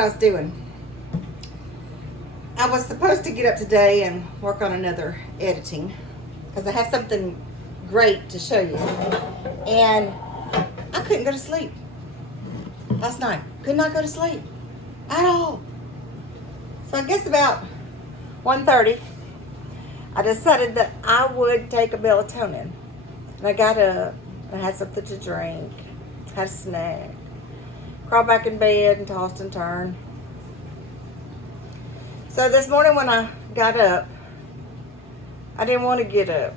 I was doing. I was supposed to get up today and work on another editing because I have something great to show you. And I couldn't go to sleep last night. Could not go to sleep at all. So I guess about 1:30, I decided that I would take a melatonin. And I got up and had something to drink, had a snack, crawled back in bed and tossed and turned. So this morning when I got up, I didn't want to get up.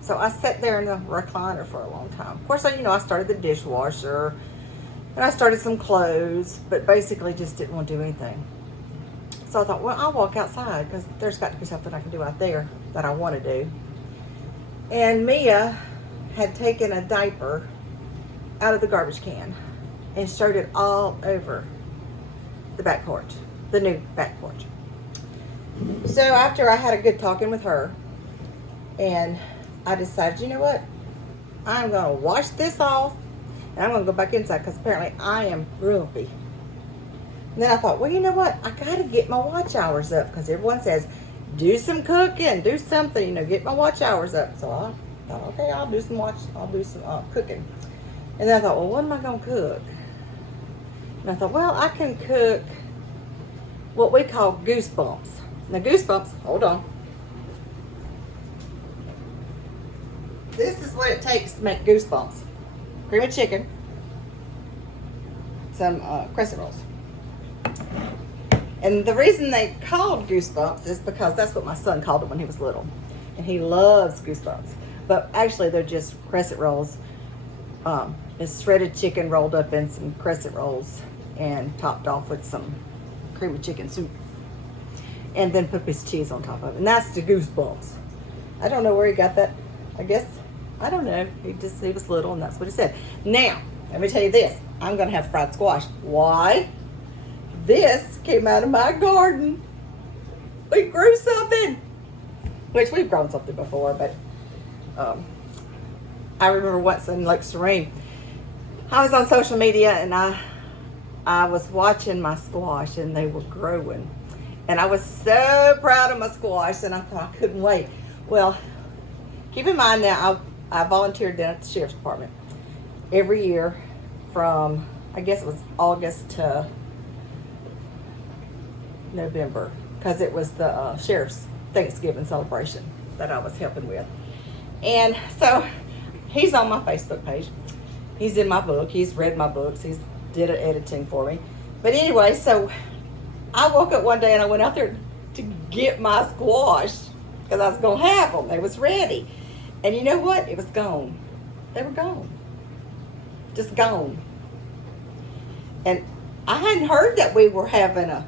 So I sat there in the recliner for a long time. Of course, I started the dishwasher and I started some clothes, but basically just didn't want to do anything. So I thought, well, I'll walk outside because there's got to be something I can do out there that I want to do. And Mia had taken a diaper out of the garbage can and showed it all over the back porch, the new back porch. So after I had a good talking with her, and I decided, you know what? I'm going to wash this off, and I'm going to go back inside because apparently I am grumpy. And then I thought, well, you know what? I got to get my watch hours up because everyone says, do some cooking, do something, get my watch hours up. So I thought, okay, I'll do some cooking. And then I thought, well, what am I going to cook? And I thought, well, I can cook what we call goosebumps. Now, goosebumps, hold on. This is what it takes to make goosebumps. Cream of chicken, some crescent rolls. And the reason they called goosebumps is because that's what my son called them when he was little. And he loves goosebumps. But actually, they're just crescent rolls. It's shredded chicken rolled up in some crescent rolls and topped off with some cream of chicken soup. And then put his cheese on top of it. And that's the goosebumps. I don't know where he got that. I guess, I don't know. He was little and that's what he said. Now, let me tell you this. I'm going to have fried squash. Why? This came out of my garden. We grew something. Which we've grown something before, but I remember once in Lake Serene, I was on social media and I was watching my squash and they were growing. And I was so proud of my squash and I thought I couldn't wait. Well, keep in mind now, I volunteered down at the Sheriff's Department every year from, I guess it was August to November, because it was the Sheriff's Thanksgiving celebration that I was helping with. And so he's on my Facebook page. He's in my book. He's read my books. He's did an editing for me. But anyway, so I woke up one day and I went out there to get my squash because I was going to have them. They was ready. And you know what? It was gone. They were gone. Just gone. And I hadn't heard that we were having a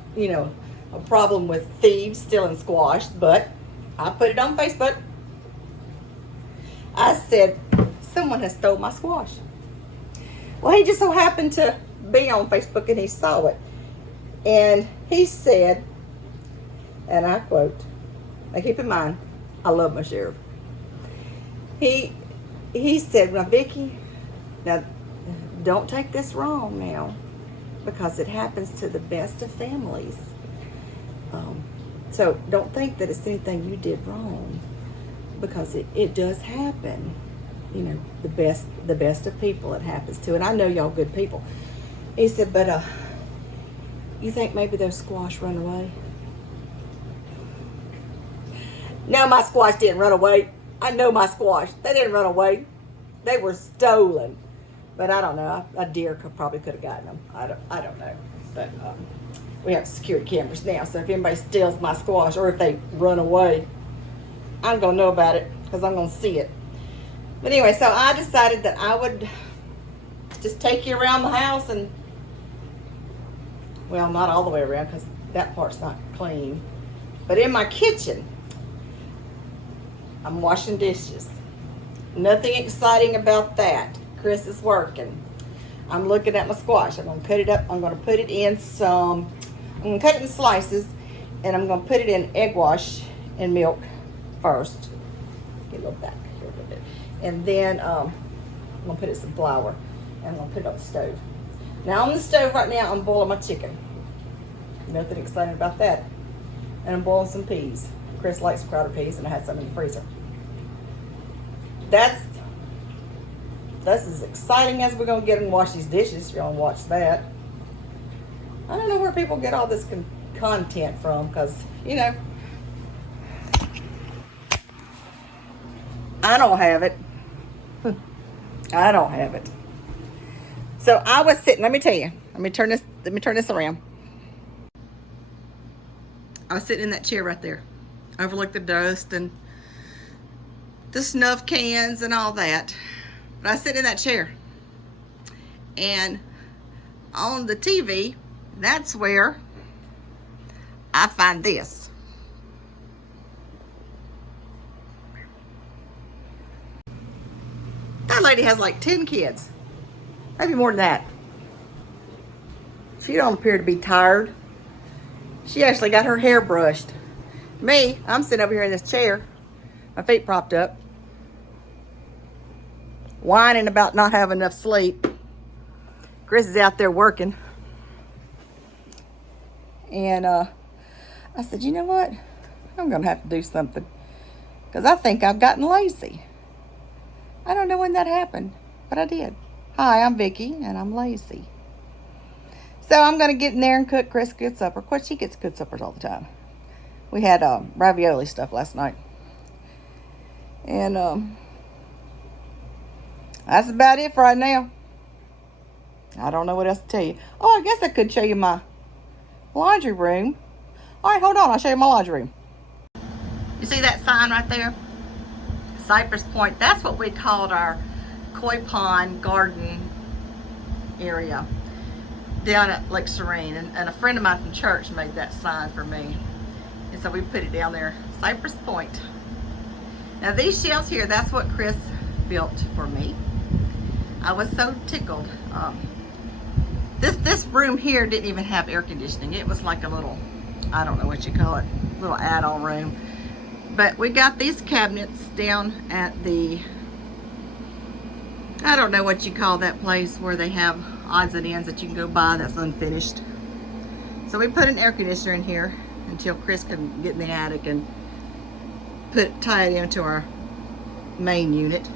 problem with thieves stealing squash, but I put it on Facebook. I said, someone has stole my squash. Well, he just so happened to be on Facebook and he saw it. And he said, and I quote, now keep in mind, I love my sheriff. He said, now Vicki, now don't take this wrong now, because it happens to the best of families. So don't think that it's anything you did wrong, because it does happen. The best of people it happens to. And I know y'all good people. He said, but you think maybe those squash run away? No, my squash didn't run away. I know my squash. They didn't run away. They were stolen. But I don't know. A deer probably could have gotten them. I don't know. But we have security cameras now, so if anybody steals my squash or if they run away, I'm going to know about it because I'm going to see it. But anyway, so I decided that I would just take you around the house and, well, not all the way around because that part's not clean. But in my kitchen, I'm washing dishes. Nothing exciting about that. Chris is working. I'm looking at my squash. I'm going to cut it up. I'm going to put it in I'm going to cut it in slices, and I'm going to put it in egg wash and milk first. Get a little back here a little bit. And then I'm going to put in some flour, and I'm going to put it on the stove. Now on the stove right now, I'm boiling my chicken. Nothing exciting about that. And I'm boiling some peas. Chris likes crowder peas, and I had some in the freezer. That's as exciting as we're gonna get and wash these dishes. You're gonna watch that. I don't know where people get all this content from, because you know, I don't have it. I don't have it. So I was sitting. Let me tell you. Let me turn this around. I was sitting in that chair right there, overlook the dust and the snuff cans and all that. But I was sitting in that chair, and on the TV, that's where I find this. That lady has like 10 kids, maybe more than that. She don't appear to be tired. She actually got her hair brushed. Me, I'm sitting over here in this chair, my feet propped up, whining about not having enough sleep. Chris is out there working. And I said, you know what? I'm going to have to do something, because I think I've gotten lazy. I don't know when that happened, but I did. Hi, I'm Vicki, and I'm lazy. So I'm going to get in there and cook Chris good supper. Of course, she gets good suppers all the time. We had ravioli stuff last night. And that's about it for right now. I don't know what else to tell you. Oh, I guess I could show you my laundry room. All right, hold on. I'll show you my laundry room. You see that sign right there? Cypress Point. That's what we called our koi pond garden area down at Lake Serene. And a friend of mine from church made that sign for me. And so we put it down there, Cypress Point. Now these shelves here, that's what Chris built for me. I was so tickled. This room here didn't even have air conditioning. It was like a little, I don't know what you call it, little add-on room. But we got these cabinets down at the, I don't know what you call that place where they have odds and ends that you can go buy that's unfinished. So we put an air conditioner in here until Chris can get in the attic and tie it into our main unit.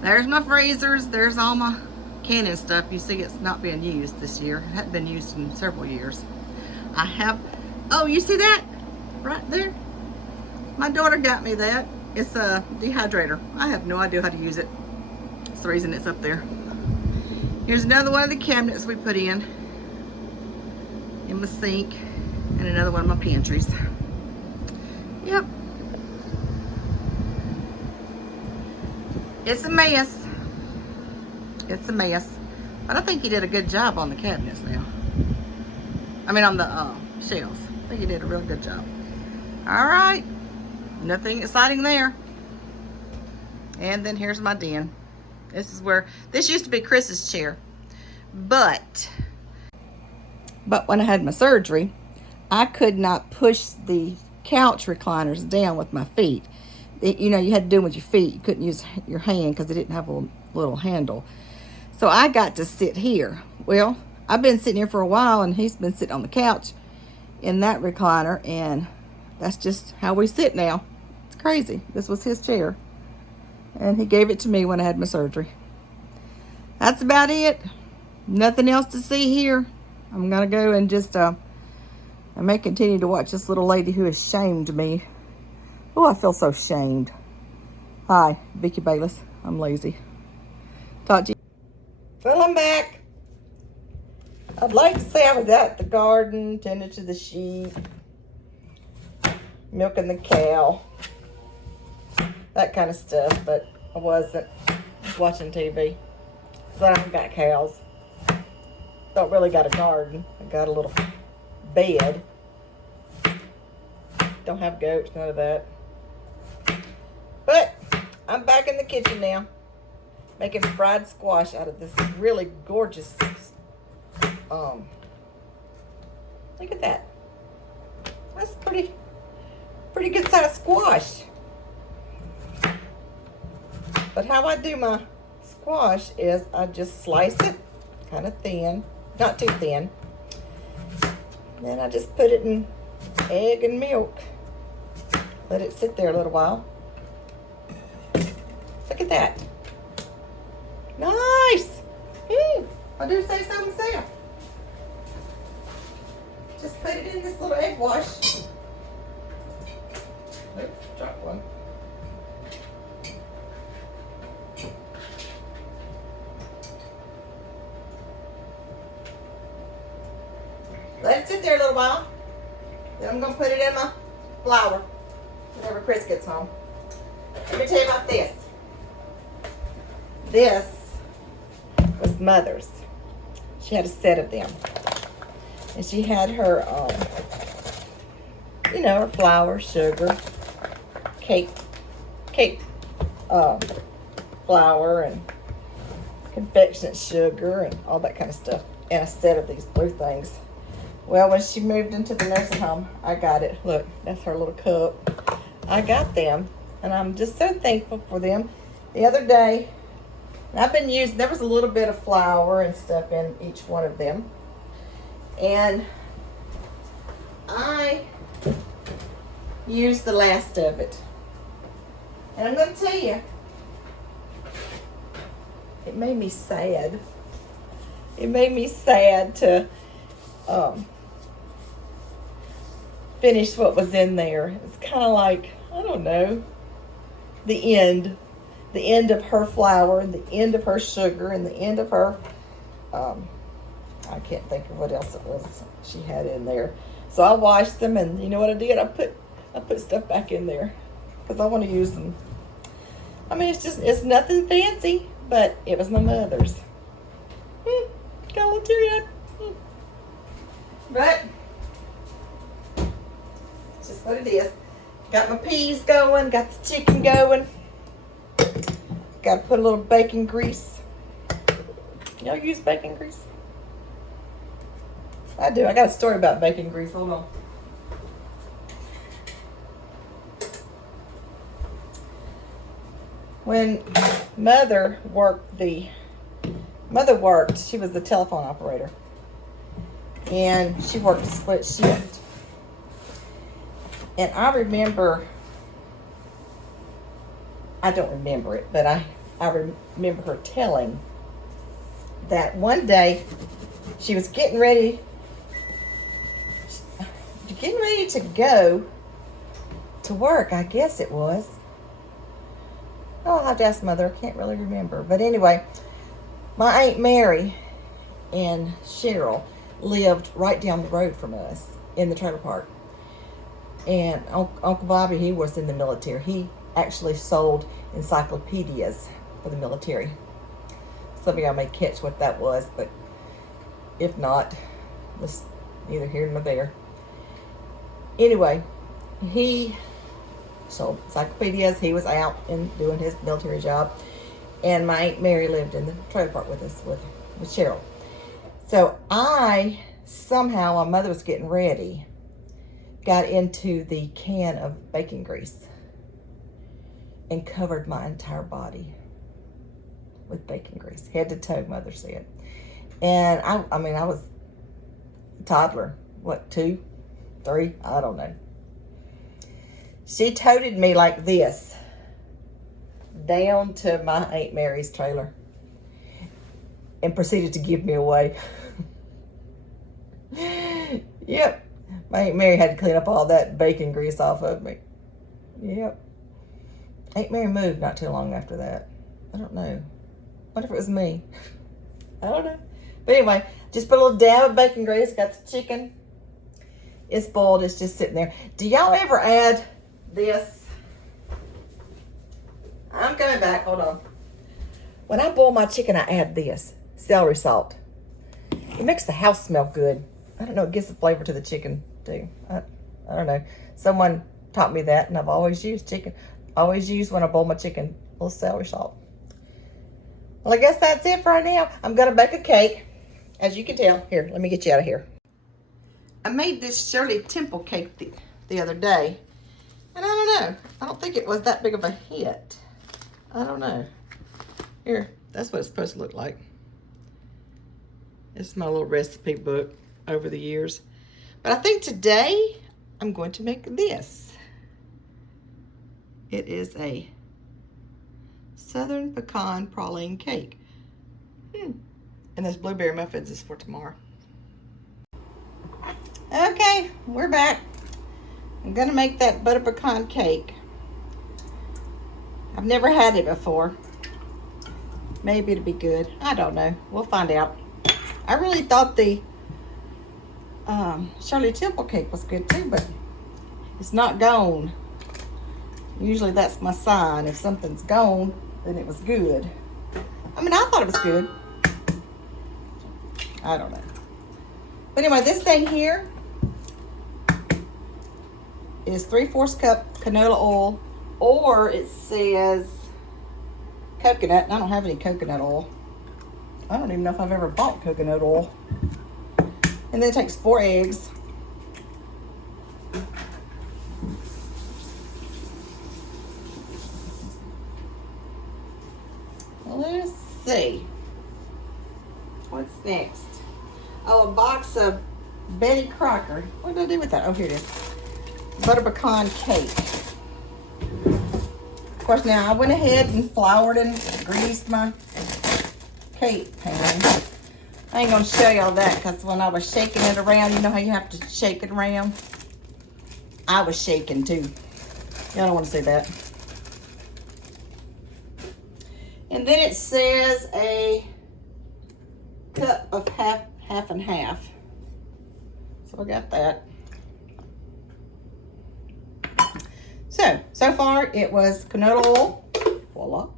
There's my freezers. There's all my canning stuff. You see it's not being used this year. It hadn't been used in several years. I have, oh, you see that right there? My daughter got me that. It's a dehydrator. I have no idea how to use it. That's the reason it's up there. Here's another one of the cabinets we put in my sink, and another one of my pantries. Yep. It's a mess. It's a mess. But I think he did a good job on the cabinets now. I mean on the shelves. I think he did a real good job. Alright. Nothing exciting there. And then here's my den. This is where, this used to be Chris's chair. But when I had my surgery, I could not push the couch recliners down with my feet. You know, you had to do it with your feet. You couldn't use your hand because it didn't have a little handle. So I got to sit here. Well, I've been sitting here for a while, and he's been sitting on the couch in that recliner, and that's just how we sit now. It's crazy. This was his chair, and he gave it to me when I had my surgery. That's about it. Nothing else to see here. I'm gonna go and just I may continue to watch this little lady who has shamed me. Oh, I feel so shamed. Hi, Vicki Bayless. I'm lazy. Talk to you. Well, I'm back. I'd like to say I was out at the garden, tending to the sheep, milking the cow, that kind of stuff, but I wasn't. I was watching TV. So I haven't got cows. Don't really got a garden. I got a little bed. Don't have goats, none of that. But I'm back in the kitchen now, making fried squash out of this really gorgeous, look at that. That's pretty good sized squash. But how I do my squash is I just slice it kind of thin, not too thin. Then I just put it in egg and milk. Let it sit there a little while. Look at that. Nice. I do say so myself. Just put it in this little egg wash. Oops, dropped one. Let it sit there a little while. Then I'm going to put it in my flour whenever Chris gets home. Let me tell you about this. This was Mother's. She had a set of them. And she had her, her flour, sugar, cake flour, and confectionate sugar, and all that kind of stuff. And a set of these blue things. Well, when she moved into the nursing home, I got it. Look, that's her little cup. I got them, and I'm just so thankful for them. The other day, I've been using, there was a little bit of flour and stuff in each one of them. And I used the last of it. And I'm going to tell you, it made me sad. It made me sad to finish what was in there. It's kind of like, I don't know, the end of her flour, the end of her sugar, and the end of her, I can't think of what else it was she had in there. So I washed them, and you know what I did? I put stuff back in there because I want to use them. I mean, it's nothing fancy, but it was my mother's. Got a little teary-eyed. But it's just what it is. Got my peas going, got the chicken going. Got to put a little bacon grease. Y'all use bacon grease? I do. I got a story about bacon grease. Hold on. When Mother worked, she was the telephone operator. And she worked a split shift. And I don't remember it, but I remember her telling that one day she was getting ready to go to work, I guess it was. Oh, I'll have to ask Mother. I can't really remember. But anyway, my Aunt Mary and Cheryl lived right down the road from us in the trailer park. And Uncle Bobby, he was in the military. He actually sold encyclopedias for the military. Some of y'all may catch what that was, but if not, it's neither here nor there. Anyway, he sold encyclopedias. He was out and doing his military job. And my Aunt Mary lived in the trailer park with us, with Cheryl. So somehow, while Mother was getting ready, got into the can of bacon grease and covered my entire body with bacon grease, head to toe, Mother said. And I was a toddler, what, 2, 3, I don't know. She toted me like this down to my Aunt Mary's trailer and proceeded to give me away. Yep. My Aunt Mary had to clean up all that bacon grease off of me. Yep. Aunt Mary moved not too long after that. I don't know. What if it was me? I don't know. But anyway, just put a little dab of bacon grease. Got the chicken. It's boiled. It's just sitting there. Do y'all ever add this? I'm coming back. Hold on. When I boil my chicken, I add this. Celery salt. It makes the house smell good. I don't know. It gives the flavor to the chicken, too. I don't know. Someone taught me that, and I've always used when I boil my chicken, a little celery salt. Well, I guess that's it for right now. I'm going to bake a cake. As you can tell. Here, let me get you out of here. I made this Shirley Temple cake the other day. And I don't know. I don't think it was that big of a hit. I don't know. Here, that's what it's supposed to look like. It's my little recipe book over the years. But I think today I'm going to make this. It is a Southern Pecan Praline Cake. And this blueberry muffins is for tomorrow. Okay, we're back. I'm gonna make that butter pecan cake. I've never had it before. Maybe it'll be good. I don't know. We'll find out. I really thought the Shirley Temple cake was good too, but it's not gone. Usually that's my sign. If something's gone, then it was good. I mean, I thought it was good. I don't know. But anyway, this thing here is 3/4 cup canola oil, or it says coconut, and I don't have any coconut oil. I don't even know if I've ever bought coconut oil. And then it takes 4 eggs. Let's see. What's next? Oh, a box of Betty Crocker. What did I do with that? Oh, here it is. Butter pecan cake. Of course, now I went ahead and floured and greased my cake pan. I ain't gonna show y'all that because when I was shaking it around, you know how you have to shake it around? I was shaking too. Y'all don't want to see that. And then it says a cup of half and half. So I got that. So far it was canola oil, voila,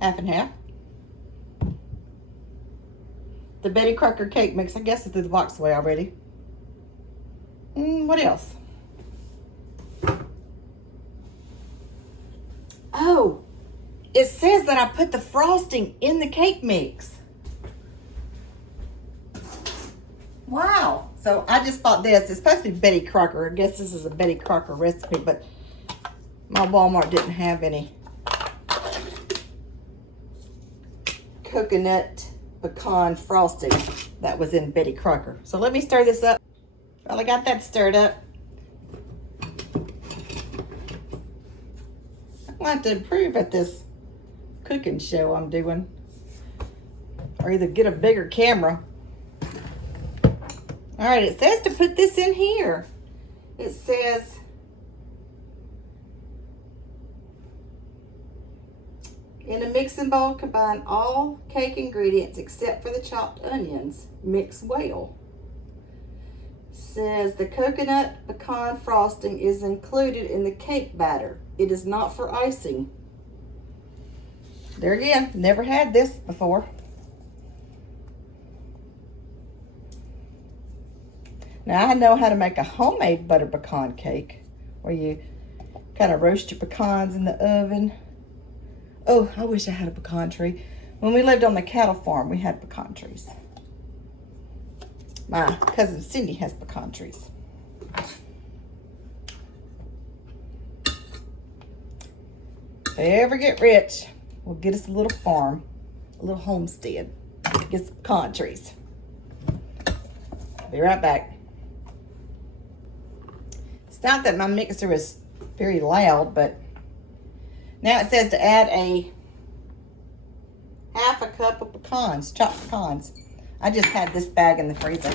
half and half. The Betty Crocker cake mix, I guess it's through the box away already. What else? Oh, it says that I put the frosting in the cake mix. Wow. So I just bought this. It's supposed to be Betty Crocker. I guess this is a Betty Crocker recipe, but my Walmart didn't have any coconut pecan frosting that was in Betty Crocker. So let me stir this up. Well, I got that stirred up. I'll have to improve at this cooking show I'm doing. Or either get a bigger camera. All right, it says to put this in here. It says, in a mixing bowl, combine all cake ingredients except for the chopped onions. Mix well. Says the coconut pecan frosting is included in the cake batter. It is not for icing. There again, never had this before. Now I know how to make a homemade butter pecan cake where you kind of roast your pecans in the oven. Oh, I wish I had a pecan tree. When we lived on the cattle farm, we had pecan trees. My cousin Cindy has pecan trees. If I ever get rich, we'll get us a little farm, a little homestead, get some pecan trees. Be right back. It's not that my mixer is very loud, but now it says to add a half a cup of pecans, chopped pecans. I just had this bag in the freezer.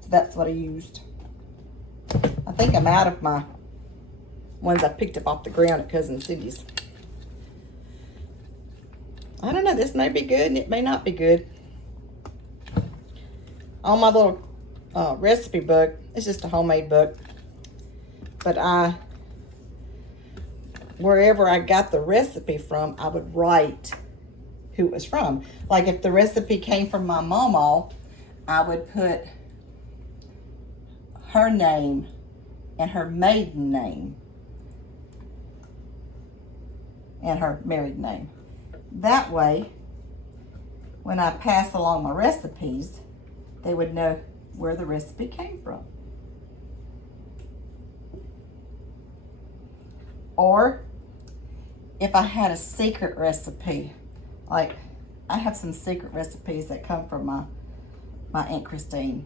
So that's what I used. I think I'm out of my ones I picked up off the ground at Cousin Cindy's. I don't know, this may be good and it may not be good. On my little recipe book, it's just a homemade book, but wherever I got the recipe from, I would write who it was from. Like if the recipe came from my mama, I would put her name and her maiden name and her married name. That way, when I pass along my recipes, they would know where the recipe came from. Or if I had a secret recipe, like I have some secret recipes that come from my Aunt Christine.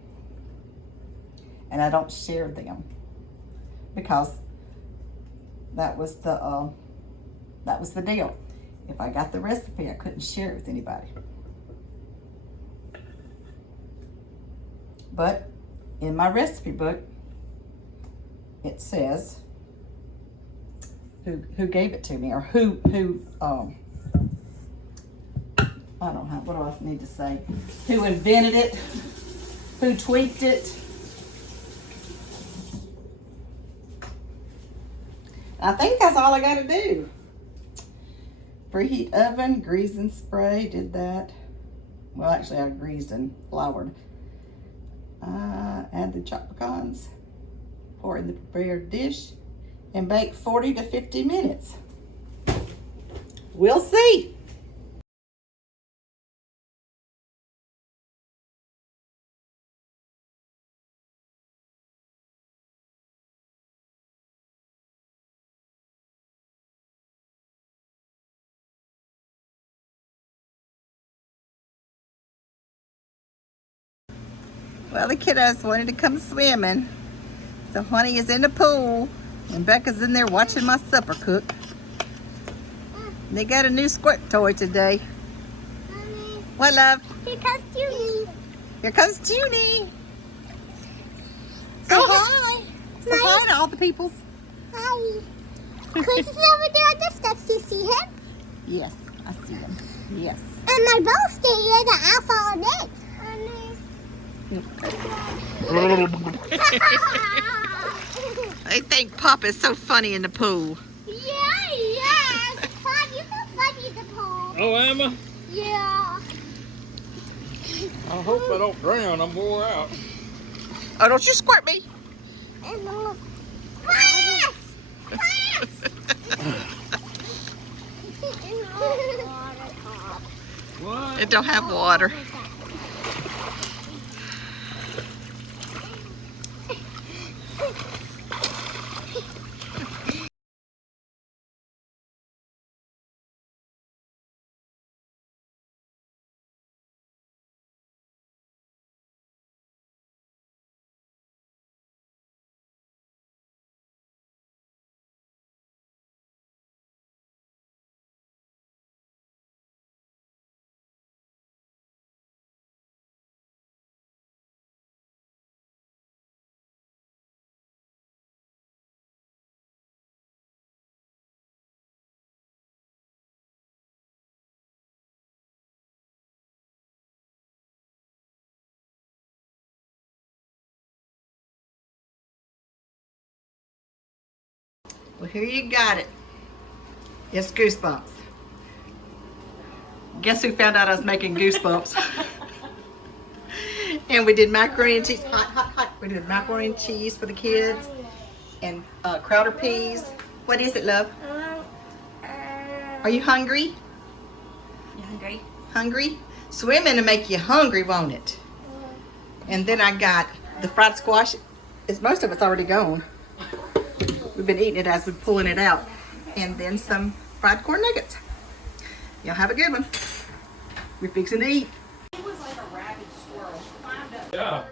And I don't share them because that was the deal. If I got the recipe, I couldn't share it with anybody. But in my recipe book, it says who gave it to me, or who I don't know, what do I need to say? Who invented it? Who tweaked it? I think that's all I got to do. Preheat oven, grease and spray, did that. Well, actually I greased and floured. Add the chopped pecans, pour in the prepared dish, and bake 40 to 50 minutes. We'll see. Well, the kiddos wanted to come swimming, so Honey is in the pool, and Becca's in there watching my supper cook. They got a new squirt toy today. Mommy. What, love? Here comes Junie. Here comes Junie. Say hi. Say hi to all the peoples. Hi. Chris is over there on the steps. You see him? Yes, I see them. Yes. And my ball stay here, the alpha on it. They think Pop is so funny in the pool. Yes. Pop, you're so funny in the pool. Oh, am I? Yeah. I hope I don't drown. I'm wore out. Oh, don't you squirt me. And look. Yes! Yes! What? It don't have water. Well, here you got it. It's Goosebumps. Guess who found out I was making Goosebumps? And we did macaroni and cheese. Hot, hot, hot. We did macaroni and cheese for the kids. And Crowder peas. What is it, love? Are you hungry? You hungry? Hungry? Swimming to make you hungry, won't it? And then I got the fried squash. Most of it's already gone. We've been eating it as we're pulling it out. And then some fried corn nuggets. Y'all have a good one. We're fixing to eat. It was like a rabid squirrel. Climbed up Yeah.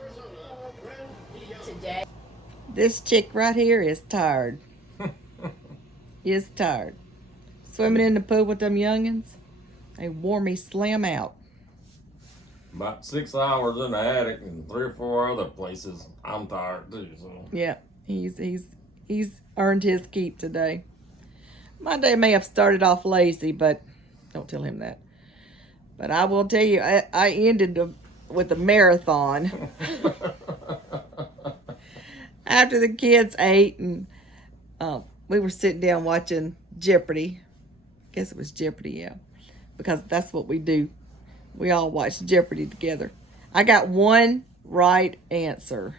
today. This chick right here is tired. Is tired. Swimming in the pool with them youngins. They wore me slim out. About 6 hours in the attic and 3 or 4 other places. I'm tired too, so. Yeah, he's earned his keep today. My day may have started off lazy, but don't tell him that. But I will tell you, I ended with a marathon. After the kids ate and we were sitting down watching Jeopardy. Guess it was Jeopardy, yeah. Because that's what we do. We all watch Jeopardy together. I got one right answer.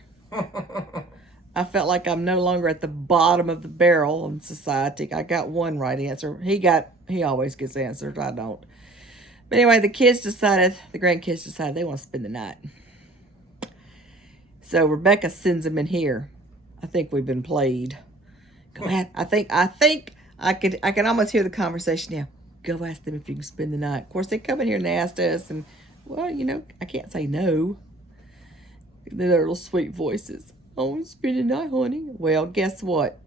I felt like I'm no longer at the bottom of the barrel in society. I got one right answer. He always gets answers. I don't. But anyway, the grandkids decided they want to spend the night. So Rebecca sends them in here. I think we've been played. Go ahead. I think I can almost hear the conversation now. go ask them if you can spend the night. Of course, they come in here and they asked us, and, well, you know, I can't say no. Their little sweet voices. I want to spend the night, honey. Well, guess what?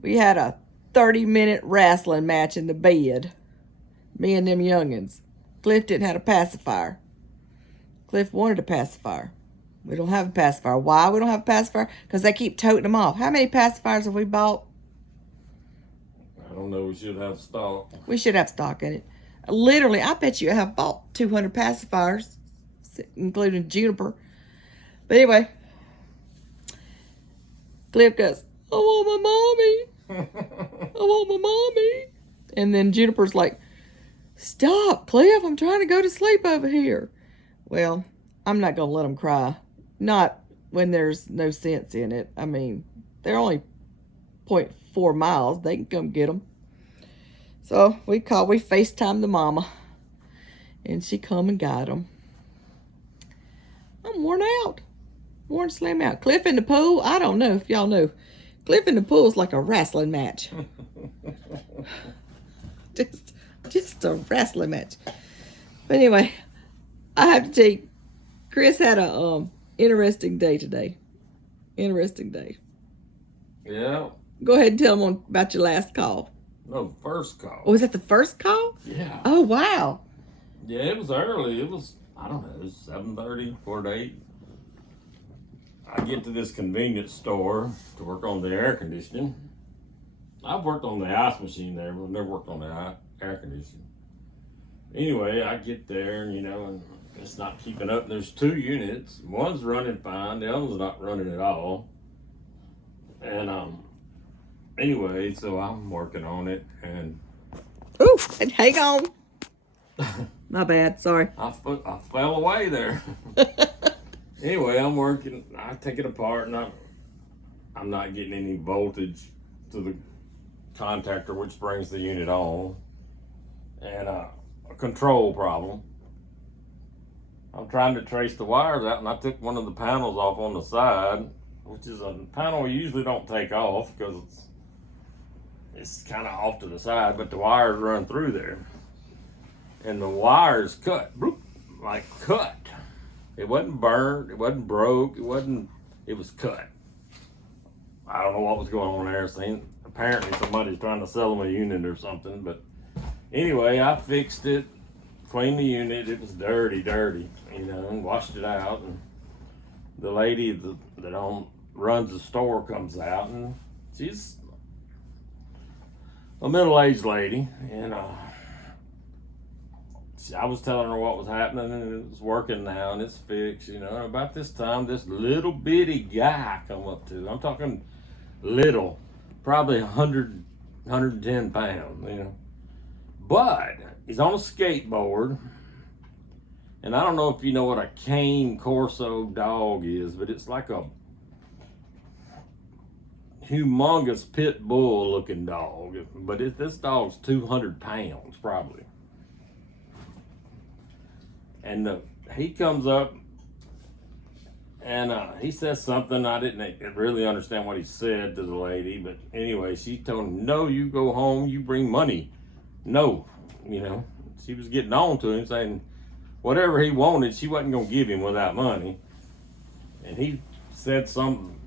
We had a 30-minute wrestling match in the bed. Me and them youngins. Cliff didn't have a pacifier. Cliff wanted a pacifier. We don't have a pacifier. Why we don't have a pacifier? Because they keep toting them off. How many pacifiers have we bought? I don't know. We should have stock. We should have stock in it. Literally, I bet you I have bought 200 pacifiers, including Juniper. But anyway, Cliff goes, I want my mommy. I want my mommy. And then Juniper's like, stop, Cliff. I'm trying to go to sleep over here. Well, I'm not going to let them cry. Not when there's no sense in it. I mean, they're only 0.4 miles. They can come get them. So we FaceTime the mama. And she come and got them. I'm worn out. Worn slim out. Cliff in the pool, I don't know if y'all know. Cliff in the pool is like a wrestling match. just a wrestling match. But anyway, I have to tell you, Chris had a interesting day today. Interesting day. Yeah. Go ahead and tell them about your last call. No, first call. Oh, was that the first call? Yeah. Oh, wow. Yeah, it was early. It was, I don't know, 7:30, 4 to 8. I get to this convenience store to work on the air conditioning. I've worked on the ice machine there, but I've never worked on the air conditioning. Anyway, I get there, and, you know, and it's not keeping up. There's 2 units. One's running fine. The other one's not running at all. And, anyway, so I'm working on it, and Ooh, and hang on. My bad, sorry. I fell away there. Anyway, I'm working. I take it apart, and I'm not getting any voltage to the contactor, which brings the unit on, and a control problem. I'm trying to trace the wires out, and I took one of the panels off on the side, which is a panel we usually don't take off because it's kind of off to the side, but the wires run through there, and the wires cut, bloop, like cut. It wasn't burnt, it wasn't broke, it was cut. I don't know what was going on there. Apparently somebody's trying to sell them a unit or something, but anyway, I fixed it, cleaned the unit. It was dirty, you know, and washed it out. And the lady that runs the store comes out, and she's a middle-aged lady, and I was telling her what was happening, and it's working now, and it's fixed, you know. And about this time, this little bitty guy come up to. I'm talking little, probably 100, 110 pounds, you know. But he's on a skateboard, and I don't know if you know what a cane corso dog is, but it's like a humongous pit bull looking dog. But this dog's 200 pounds, probably. And he comes up, and he says something. I didn't really understand what he said to the lady, but anyway, she told him, no, you go home, you bring money. No, you know, she was getting on to him, saying whatever he wanted, she wasn't going to give him without money. And he said something.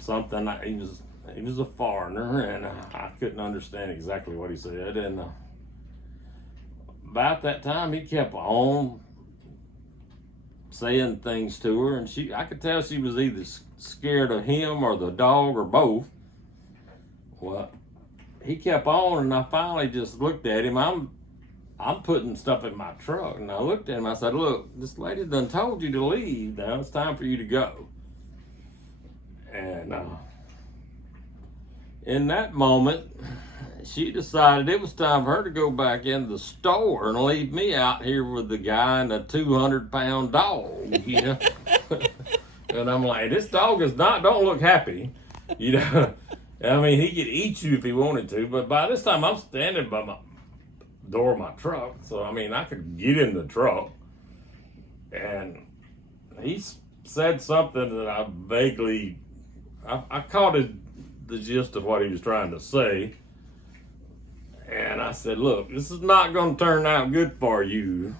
He was a foreigner, and I couldn't understand exactly what he said. And about that time, he kept on saying things to her, and I could tell she was either scared of him or the dog or both. Well, he kept on, and I finally just looked at him. I'm putting stuff in my truck, and I looked at him. I said, look, this lady done told you to leave. Now it's time for you to go. And in that moment, she decided it was time for her to go back in the store and leave me out here with the guy and a 200-pound dog, you know. And I'm like, this dog don't look happy, you know. I mean, he could eat you if he wanted to, but by this time I'm standing by my door of my truck, so I mean, I could get in the truck. And he said something that I vaguely, I caught the gist of what he was trying to say. And I said, look, this is not going to turn out good for you.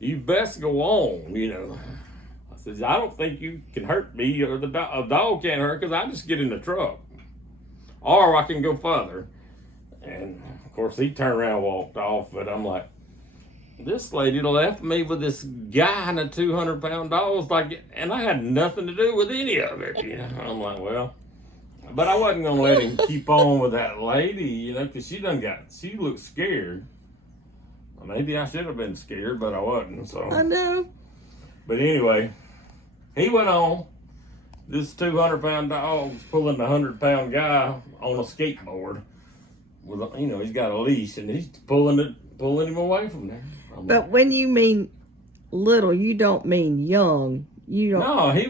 You best go on, you know. I said, I don't think you can hurt me, or a dog can't hurt, because I just get in the truck. Or I can go further. And, of course, he turned around and walked off, but I'm like, this lady left me with this guy and a 200-pound dog, like, and I had nothing to do with any of it, you know. I'm like, well, but I wasn't going to let him keep on with that lady, you know, because she looked scared. Maybe I should have been scared, but I wasn't, so. I know. But anyway, he went on. This 200-pound dog's pulling the 100-pound guy on a skateboard. With a, you know, he's got a leash, and he's pulling him away from there. But when you mean little, you don't mean young. You don't. No, He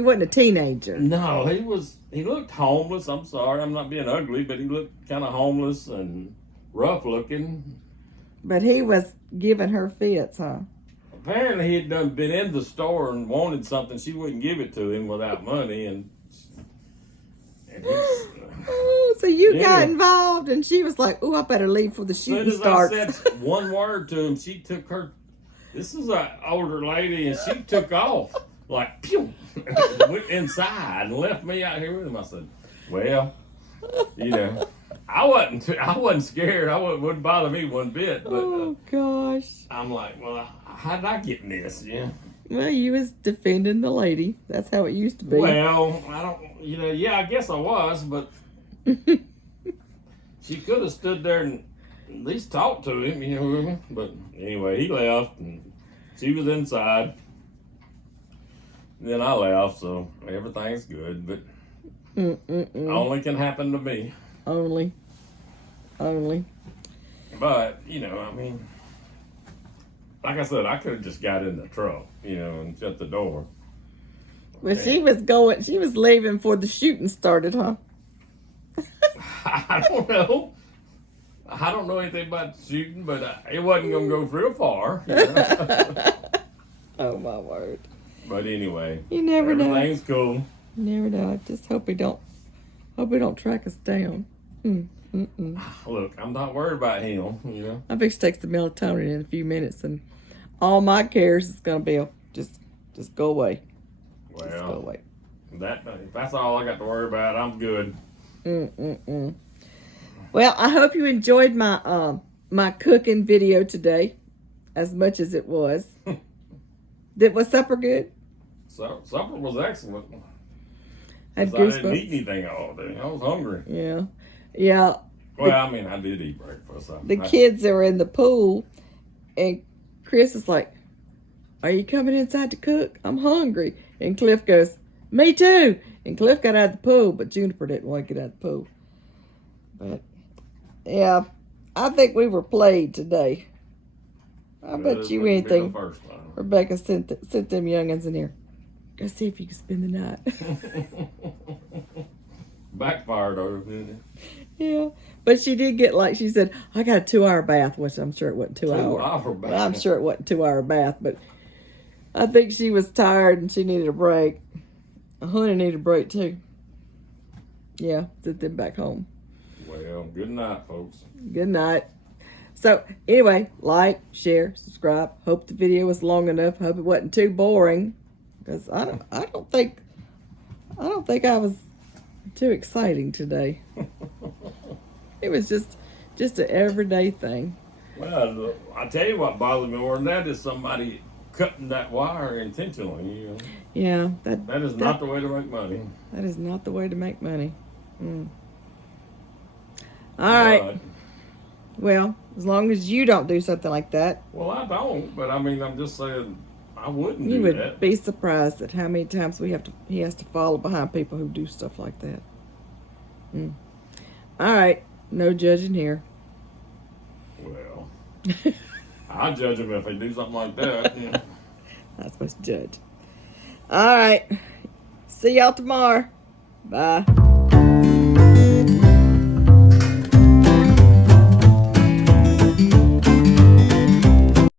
wasn't a teenager. No, he looked homeless. I'm sorry, I'm not being ugly, but he looked kind of homeless and rough looking. But he was giving her fits, huh? Apparently he had been in the store and wanted something. She wouldn't give it to him without money, and Oh, so you got involved, and she was like, "Oh, I better leave before the shooting starts." As I said one word to him, she took her. This is an older lady, and she took off like pew, went inside and left me out here with him. I said, "Well, you know, I wasn't scared. Wouldn't bother me one bit." But Oh gosh. I'm like, well, how did I get in this? Yeah. Well, you was defending the lady. That's how it used to be. Well, I don't. You know, yeah, I guess I was, but she could have stood there and at least talked to him, you know. But anyway, he left, and she was inside. And then I left, so everything's good. But only can happen to me. Only. But you know, I mean, like I said, I could have just got in the truck, you know, and shut the door. But she was leaving before the shooting started, huh? I don't know. I don't know anything about shooting, but it wasn't going to go real far. You know? Oh my word! But anyway, You never know. everything's cool. You never know. I just hope he don't track us down. Look, I'm not worried about him. You know. I bet she takes the melatonin in a few minutes, and all my cares is gonna be just go away. Just go Well, away. if that's all I got to worry about, I'm good. Well, I hope you enjoyed my my cooking video today, as much as it was. Was supper good? So supper was excellent. Had 'Cause I didn't eat goosebumps. anything all day. I was hungry. Yeah. Well, I mean, I did eat breakfast. The kids are in the pool, and Chris is like, "Are you coming inside to cook? I'm hungry." And Cliff goes, "Me too." And Cliff got out of the pool, but Juniper didn't want to get out of the pool. But yeah, I think we were played today. I bet you anything. First time. Rebecca sent them youngins in here. Go see if you can spend the night. Backfired over, didn't it? Yeah, but she did get, like she said, I got a 2-hour bath, which I'm sure it wasn't 2 hours. 2-hour bath. I'm sure it wasn't 2-hour bath, but I think she was tired and she needed a break. Honey needed a break too. Yeah, sent them back home. Well, good night, folks. Good night. So anyway, like, share, subscribe. Hope the video was long enough. Hope it wasn't too boring, because I don't think I was too exciting today. It was just an everyday thing. Well, I tell you what bothers me more than that is somebody cutting that wire intentionally. You know? Yeah, That is not the way to make money. that is not the way to make money. All right. But, Well, as long as you don't do something like that, well, I don't, but I mean, I'm just saying I wouldn't you do would that. be surprised at how many times he has to follow behind people who do stuff like that. All right, no judging here. Well, I'll judge him if they do something like that. You know. Not supposed to judge. All right, see y'all tomorrow. Bye.